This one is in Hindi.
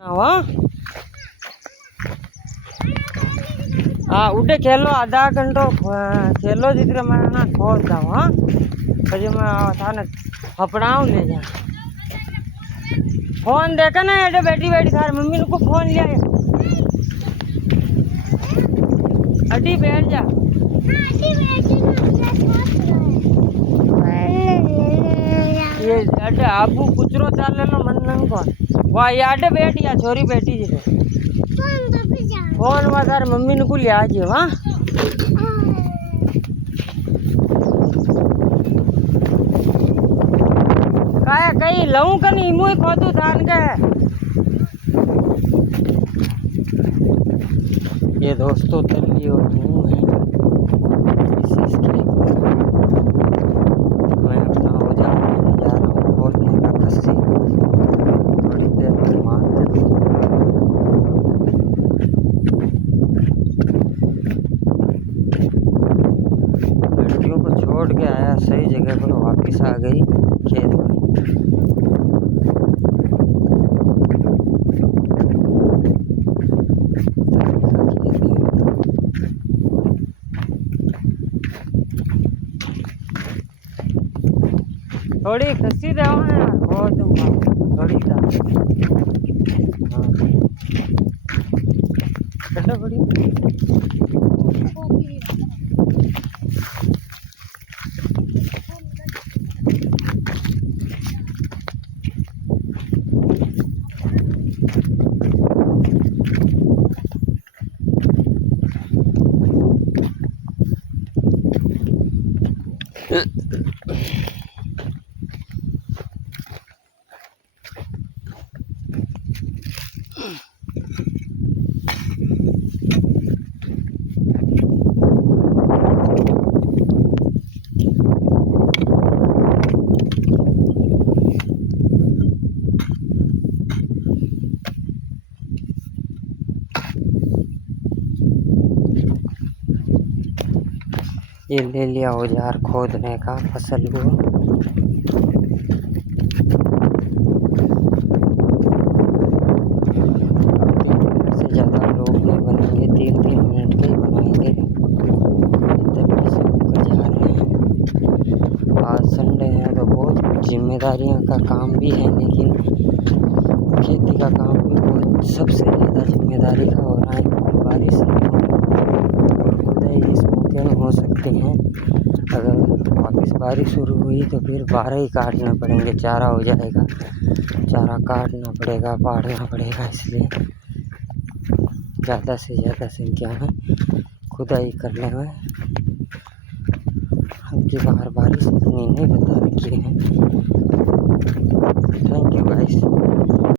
हाँ हाँ उठे खेलो आधा घंटो खेलो जितने मैं ना खोल जाऊँ हाँ પછી मैं थाने हपड़ाऊँ ले जा फोन देखा ना अरे बैठी बैठी थार मम्मी को फोन लिया अड्डी बैठ जा ये अड्डे आबू कुचरो चाल ले लो मन नंग को वाह ये अड्डे बैठी या छोरी बैठी जी फोन में तार मम्मी ने को लिया जी हाँ काय कहीं लऊं का नहीं मुँह खोदू धान के ये दोस्तों तल्ली और मुँह है इस खेत में मैं अपना औजार लेने जा रहा हूँ खोदने का कस्सी थोड़ी देर में मानते लड़कियों को छोड़ के आया सही जगह पर वापस आ गई खेत में थोड़ी खसी दो ना यार बहुत थोड़ी सा हाँ कटो बड़ी ये ले लिया औजार खोदने का फसल को से ज़्यादा लोग नहीं बनेंगे 3-3 मिनट के ही बनाएंगे इतने से होकर जा रहे हैं आज संडे है तो बहुत जिम्मेदारियों का काम भी है लेकिन खेती का काम भी बहुत सबसे ज़्यादा जिम्मेदारी का हो रहा है बारिश नहीं हो रही और खुदाई इस मौके में हो सकती हैं अगर वापस बारिश शुरू हुई तो फिर 12 ही काटना पड़ेंगे चारा हो जाएगा चारा काटना पड़ेगा पाड़ना पड़ेगा इसलिए ज़्यादा से ज़्यादा संख्या में खुदाई करने में अब की बार बारिश इतनी नहीं बता रखी है